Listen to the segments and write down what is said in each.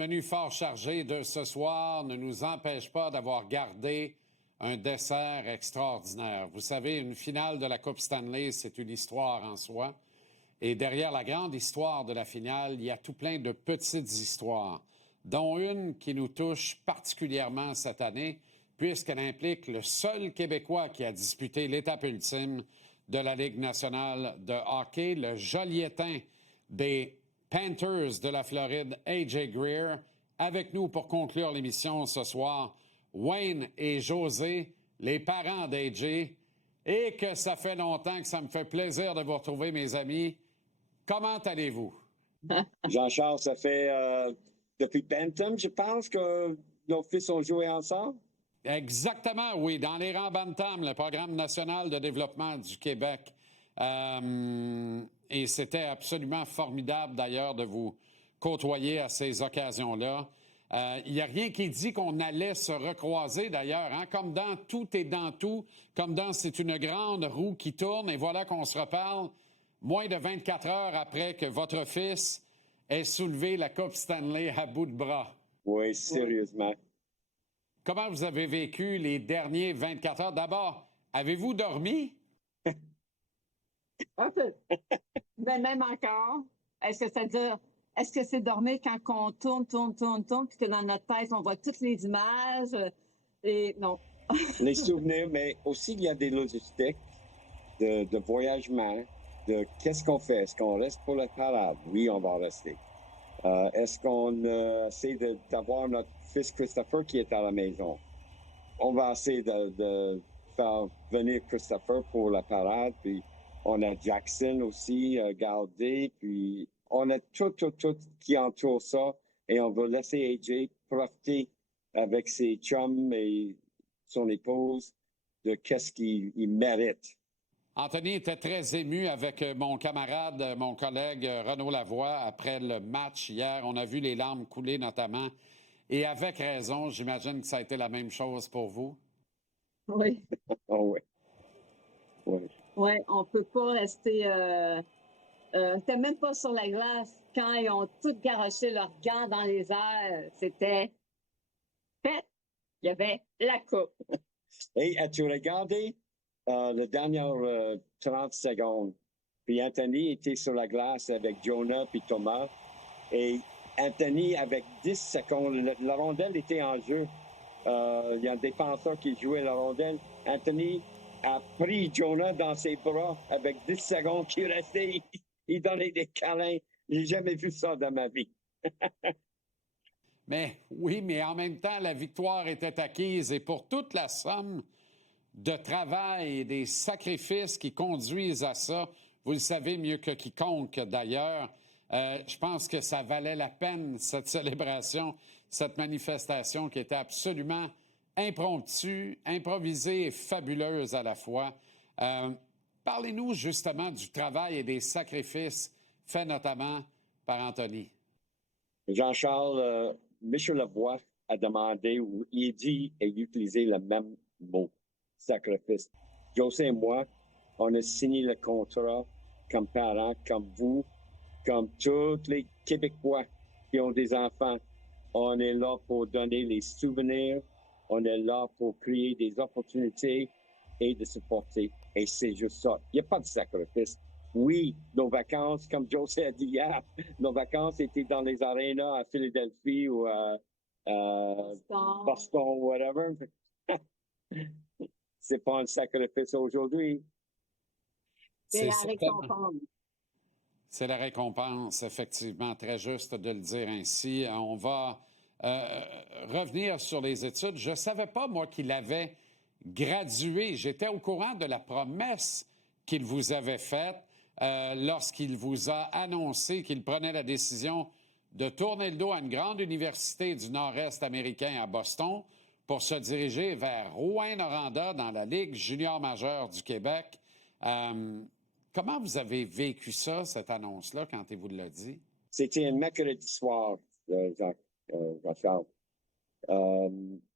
Le menu fort chargé de ce soir ne nous empêche pas d'avoir gardé un dessert extraordinaire. Vous savez, une finale de la Coupe Stanley, c'est une histoire en soi. Et derrière la grande histoire de la finale, il y a tout plein de petites histoires, dont une qui nous touche particulièrement cette année, puisqu'elle implique le seul Québécois qui a disputé l'étape ultime de la Ligue nationale de hockey, le Jolietien des Panthers de la Floride, A.J. Greer. Avec nous pour conclure l'émission ce soir, Wayne et José, les parents d'A.J. Et que ça fait longtemps que ça me fait plaisir de vous retrouver, mes amis. Comment allez-vous? Jean-Charles, ça fait depuis Bantam, je pense, que nos fils ont joué ensemble. Exactement, oui, dans les rangs Bantam, le Programme national de développement du Québec. Et c'était absolument formidable, d'ailleurs, de vous côtoyer à ces occasions-là. Il n'y a rien qui dit qu'on allait se recroiser, d'ailleurs, hein? Comme dans Tout et dans tout, comme dans C'est une grande roue qui tourne, et voilà qu'on se reparle moins de 24 heures après que votre fils ait soulevé la Coupe Stanley à bout de bras. Oui, sérieusement. Comment vous avez vécu les derniers 24 heures? D'abord, avez-vous dormi? Un peu. Mais même encore, est-ce que c'est dormir quand on tourne, puis que dans notre tête, on voit toutes les images? Et non. Les souvenirs, mais aussi, il y a des logistiques de voyagement, de qu'est-ce qu'on fait? Est-ce qu'on reste pour la parade? Oui, on va rester. Est-ce qu'on essaie d'avoir notre fils Christopher qui est à la maison? On va essayer de faire venir Christopher pour la parade, puis on a Jackson aussi gardé, puis on a tout qui entoure ça, et on va laisser AJ profiter avec ses chums et son épouse de qu'est-ce qu'il mérite. Anthony était très ému avec mon camarade, mon collègue Renaud Lavoie après le match hier. On a vu les larmes couler notamment. Et avec raison, j'imagine que ça a été la même chose pour vous. Oui. Oh, oui. Oui. Oui, on peut pas rester... c'était même pas sur la glace. Quand ils ont tous garoché leurs gants dans les airs, c'était fait. Il y avait la coupe. Hey, as-tu regardé les dernières 30 secondes? Puis Anthony était sur la glace avec Jonah puis Thomas. Et Anthony, avec 10 secondes, la rondelle était en jeu. Il y a un défenseur qui jouait la rondelle. Anthony a pris Jonah dans ses bras avec 10 secondes qui restait. Il donnait des câlins. J'ai jamais vu ça dans ma vie. Mais oui, mais en même temps, la victoire était acquise et pour toute la somme de travail et des sacrifices qui conduisent à ça, vous le savez mieux que quiconque d'ailleurs, je pense que ça valait la peine, cette célébration, cette manifestation qui était absolument impromptue, improvisée et fabuleuse à la fois. Parlez-nous justement du travail et des sacrifices faits notamment par Anthony. Jean-Charles, Michel Lavoie a demandé, ou il dit et utilisé le même mot, sacrifice. José et moi, on a signé le contrat comme parents, comme vous, comme tous les Québécois qui ont des enfants. On est là pour donner les souvenirs, on est là pour créer des opportunités et de supporter. Et c'est juste ça. Il n'y a pas de sacrifice. Oui, nos vacances, comme José a dit hier, nos vacances étaient dans les arénas à Philadelphie ou à Boston, whatever. C'est pas un sacrifice aujourd'hui. C'est la récompense. C'est la récompense, effectivement, très juste de le dire ainsi. On va revenir sur les études. Je ne savais pas, moi, qu'il avait gradué. J'étais au courant de la promesse qu'il vous avait faite lorsqu'il vous a annoncé qu'il prenait la décision de tourner le dos à une grande université du Nord-Est américain à Boston pour se diriger vers Rouyn-Noranda dans la Ligue junior majeure du Québec. Comment vous avez vécu ça, cette annonce-là, quand il vous l'a dit? C'était un mercredi soir, Jean-Charles.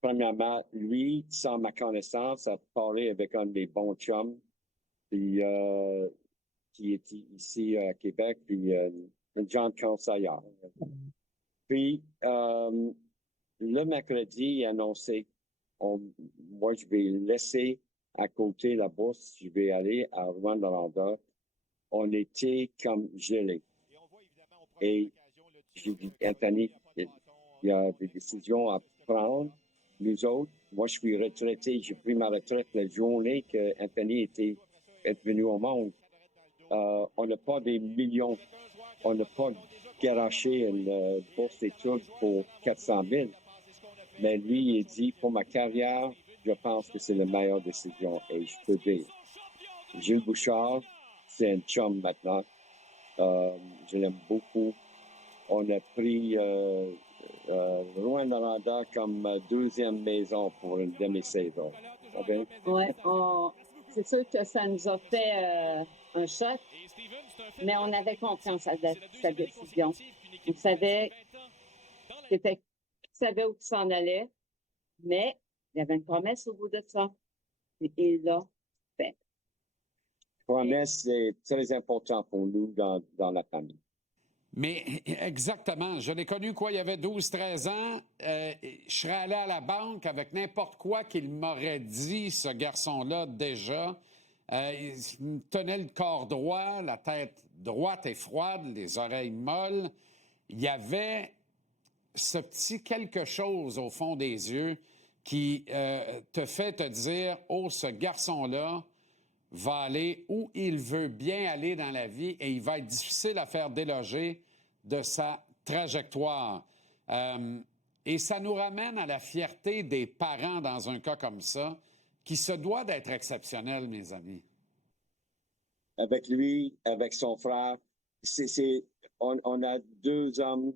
Premièrement, lui, sans ma connaissance, a parlé avec un de mes bons chums, puis, qui est ici à Québec, puis John Conseillard. Puis, le mercredi, il a annoncé, moi, je vais laisser à côté la bourse, je vais aller à Rwanda. On était comme gelés. Et j'ai dit, Anthony, il y a des décisions à prendre. Nous autres, moi, je suis retraité. J'ai pris ma retraite la journée que Anthony est venu au monde. On n'a pas des millions. On n'a pas garoché une bourse d'études pour 400 000. Mais lui, il dit, pour ma carrière, je pense que c'est la meilleure décision. Et je peux dire, Gilles Bouchard, c'est un chum maintenant. Je l'aime beaucoup. On a pris Rwanda comme deuxième maison pour une demi-saison. Oui, c'est sûr que ça nous a fait un choc, mais on avait confiance à sa décision. On savait qu'il savait où il s'en allait, mais il y avait une promesse au bout de ça. Et il l'a fait. Promesse, c'est très important pour nous dans la famille. Mais exactement. Je l'ai connu, il y avait 12-13 ans. Je serais allé à la banque avec n'importe quoi qu'il m'aurait dit, ce garçon-là, déjà. Il me tenait le corps droit, la tête droite et froide, les oreilles molles. Il y avait ce petit quelque chose au fond des yeux qui te fait te dire, oh, ce garçon-là va aller où il veut bien aller dans la vie et il va être difficile à faire déloger de sa trajectoire. Et ça nous ramène à la fierté des parents dans un cas comme ça, qui se doit d'être exceptionnel, mes amis. Avec lui, avec son frère, on a deux hommes,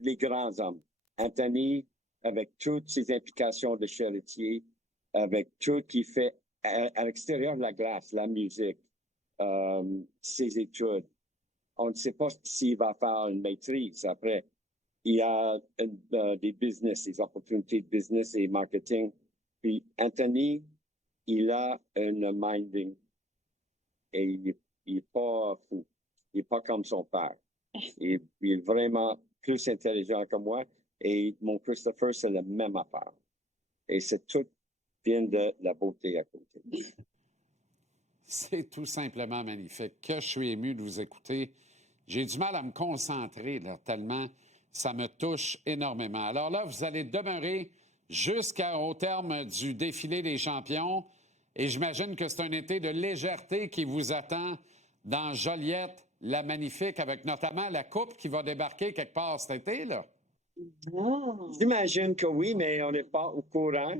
les grands hommes. Anthony, avec toutes ses implications de charité, avec tout qu'il fait à l'extérieur de la glace, la musique, ses études. On ne sait pas s'il va faire une maîtrise après. Il y a des business, des opportunités de business et marketing. Puis Anthony, il a un minding et il n'est pas fou. Il n'est pas comme son père. Il est vraiment plus intelligent que moi. Et mon Christopher, c'est la même affaire. Et c'est tout vient de la beauté à côté. C'est tout simplement magnifique. Que je suis ému de vous écouter. J'ai du mal à me concentrer, là, tellement ça me touche énormément. Alors là, vous allez demeurer jusqu'au terme du défilé des champions. Et j'imagine que c'est un été de légèreté qui vous attend dans Joliette, la magnifique, avec notamment la coupe qui va débarquer quelque part cet été, là. Oh. J'imagine que oui, mais on n'est pas au courant.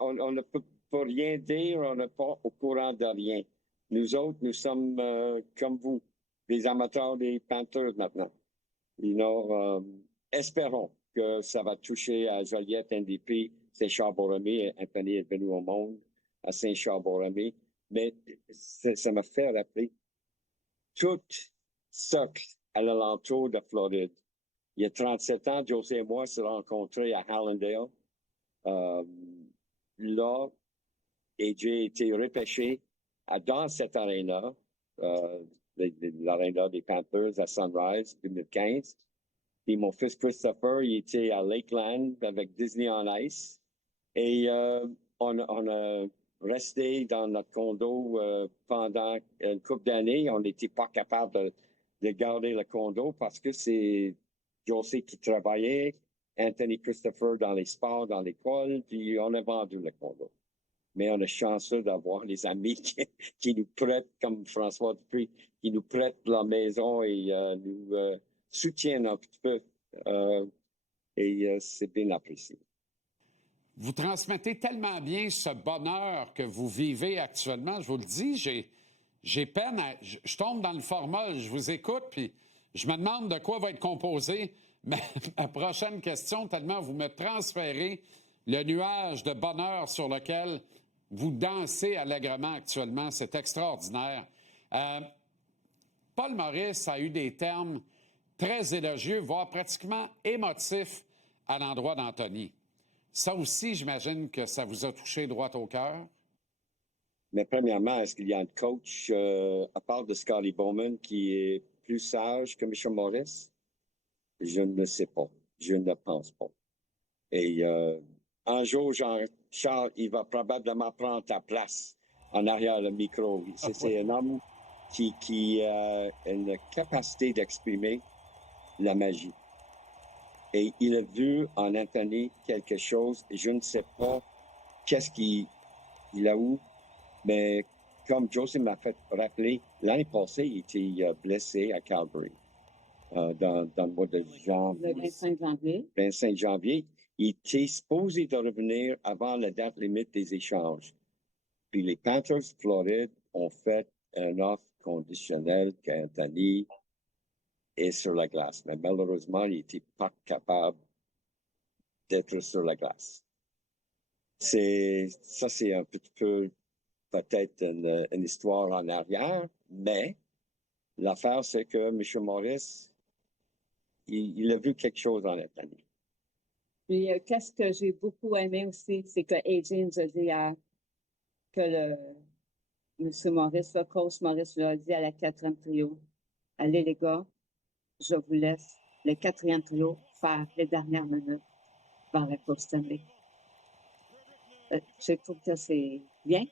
On ne peut pas rien dire, on n'est pas au courant de rien. Nous autres, nous sommes comme vous, des amateurs des Panthers maintenant. Espérons que ça va toucher à Joliette, NDP, Saint-Charles-Borromée. Anthony est venu au monde à Saint-Charles-Borromée. Mais ça m'a fait rappeler tout ça à l'alentour de Floride. Il y a 37 ans, José et moi se rencontrés à Hallandale. Là, et j'ai été repêché dans cette aréna, l'aréna des Panthers à Sunrise 2015. Puis mon fils Christopher, il était à Lakeland avec Disney on Ice. Et on a resté dans notre condo pendant une couple d'années. On n'était pas capable de garder le condo parce que c'est José qui travaillait, Anthony Christopher dans les sports, dans l'école, puis on a vendu le condo. Mais on est chanceux d'avoir les amis qui nous prêtent, comme François Dupuis, qui nous prêtent la maison et nous soutiennent un petit peu. C'est bien apprécié. Vous transmettez tellement bien ce bonheur que vous vivez actuellement. Je vous le dis, j'ai peine à... Je tombe dans le format, je vous écoute, puis je me demande de quoi va être composée ma prochaine question, tellement vous me transférez le nuage de bonheur sur lequel vous dansez allègrement actuellement. C'est extraordinaire. Paul Maurice a eu des termes très élogieux, voire pratiquement émotifs à l'endroit d'Anthony. Ça aussi, j'imagine que ça vous a touché droit au cœur. Mais premièrement, est-ce qu'il y a un coach, à part de Scotty Bowman, qui est plus sage que M. Maurice? Je ne sais pas. Je ne pense pas. Et un jour, Jean-Charles, il va probablement prendre ta place en arrière le micro. C'est un homme qui a une capacité d'exprimer la magie. Et il a vu en Anthony quelque chose, je ne sais pas qu'est-ce qu'il a eu, mais comme Josie m'a fait rappeler, l'année passée, il était blessé à Calgary dans le mois de janvier. Le 25 janvier. 25 janvier. Il était supposé de revenir avant la date limite des échanges. Puis les Panthers de Floride ont fait une offre conditionnelle qu'Anthony est sur la glace. Mais malheureusement, il n'était pas capable d'être sur la glace. C'est un petit peu peut-être une histoire en arrière, mais l'affaire, c'est que M. Morris, il a vu quelque chose en Anthony. Puis, qu'est-ce que j'ai beaucoup aimé aussi, c'est que AJ nous a dit que M. Morris, le coach Morris, lui a dit à la 4e trio, allez les gars, je vous laisse le 4e trio faire les dernières minutes dans la Coupe Stanley. Je trouve que c'est bien.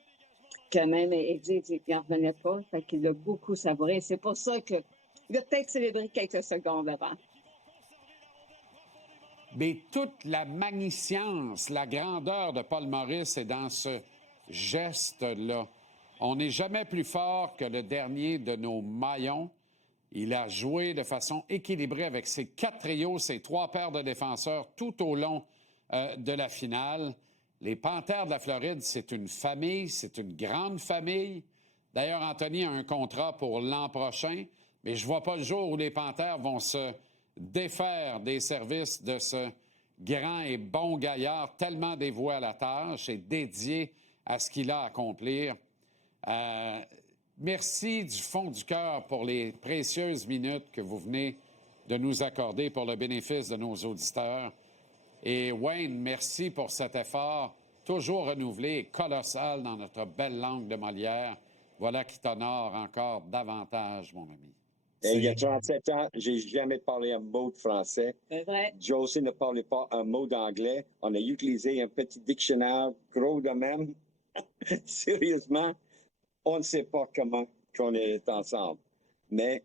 Que même AJ n'en revenait pas, fait qu'il a beaucoup savouré. C'est pour ça qu'il a peut-être célébré quelques secondes avant. Mais toute la magnificence, la grandeur de Paul Maurice est dans ce geste-là. On n'est jamais plus fort que le dernier de nos maillons. Il a joué de façon équilibrée avec ses 4 trios, ses 3 paires de défenseurs tout au long de la finale. Les Panthères de la Floride, c'est une famille, c'est une grande famille. D'ailleurs, Anthony a un contrat pour l'an prochain, mais je ne vois pas le jour où les Panthères vont se défaire des services de ce grand et bon gaillard tellement dévoué à la tâche et dédié à ce qu'il a à accomplir. Merci du fond du cœur pour les précieuses minutes que vous venez de nous accorder pour le bénéfice de nos auditeurs. Et Wayne, merci pour cet effort toujours renouvelé et colossal dans notre belle langue de Molière. Voilà qui t'honore encore davantage, mon ami. Et il y a 37 ans, j'ai jamais parlé un mot de français. C'est vrai. Josie ne parlait pas un mot d'anglais. On a utilisé un petit dictionnaire gros de même. Sérieusement, on ne sait pas comment qu'on est ensemble. Mais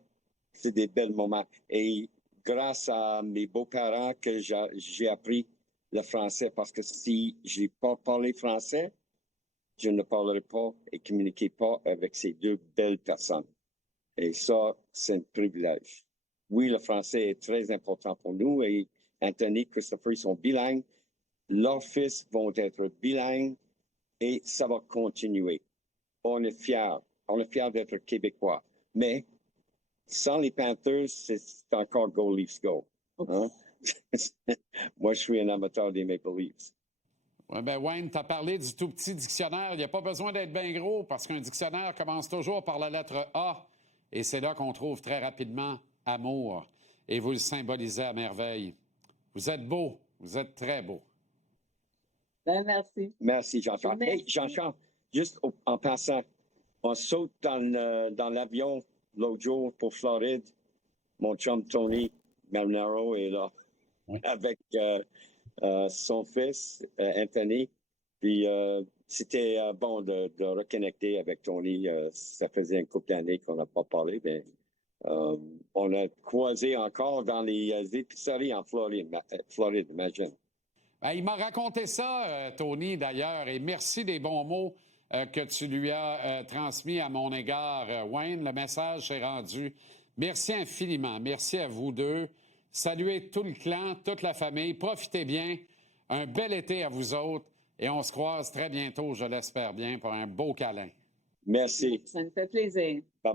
c'est des bels moments. Et grâce à mes beaux-parents que j'ai appris le français, parce que si je n'ai pas parlé français, je ne parlerai pas et communiquerai pas avec ces deux belles personnes. Et ça, c'est un privilège. Oui, le français est très important pour nous et Anthony, Christopher, ils sont bilingues. Leurs fils vont être bilingues et ça va continuer. On est fiers. On est fiers d'être québécois. Mais sans les Panthers, c'est encore Go Leafs Go. Hein? Moi, je suis un amateur des Maple Leafs. Oui, bien, Wayne, tu as parlé du tout petit dictionnaire. Il n'y a pas besoin d'être bien gros parce qu'un dictionnaire commence toujours par la lettre A. Et c'est là qu'on trouve très rapidement amour. Et vous le symbolisez à merveille. Vous êtes beau. Vous êtes très beau. Ben, merci. Merci, Jean-Charles. Merci. Hey, Jean-Charles, juste en passant, on saute dans l'avion l'autre jour pour Floride. Mon chum Tony Marinaro est là avec son fils, Anthony. Puis c'était bon de reconnecter avec Tony. Ça faisait une couple d'années qu'on n'a pas parlé, mais on a croisé encore dans les épiceries en Floride, imagine. Bien, il m'a raconté ça, Tony, d'ailleurs, et merci des bons mots que tu lui as transmis à mon égard, Wayne. Le message s'est rendu. Merci infiniment. Merci à vous deux. Saluez tout le clan, toute la famille. Profitez bien. Un bel été à vous autres. Et on se croise très bientôt, je l'espère bien, pour un beau câlin. Merci. Ça me fait plaisir. Bye-bye.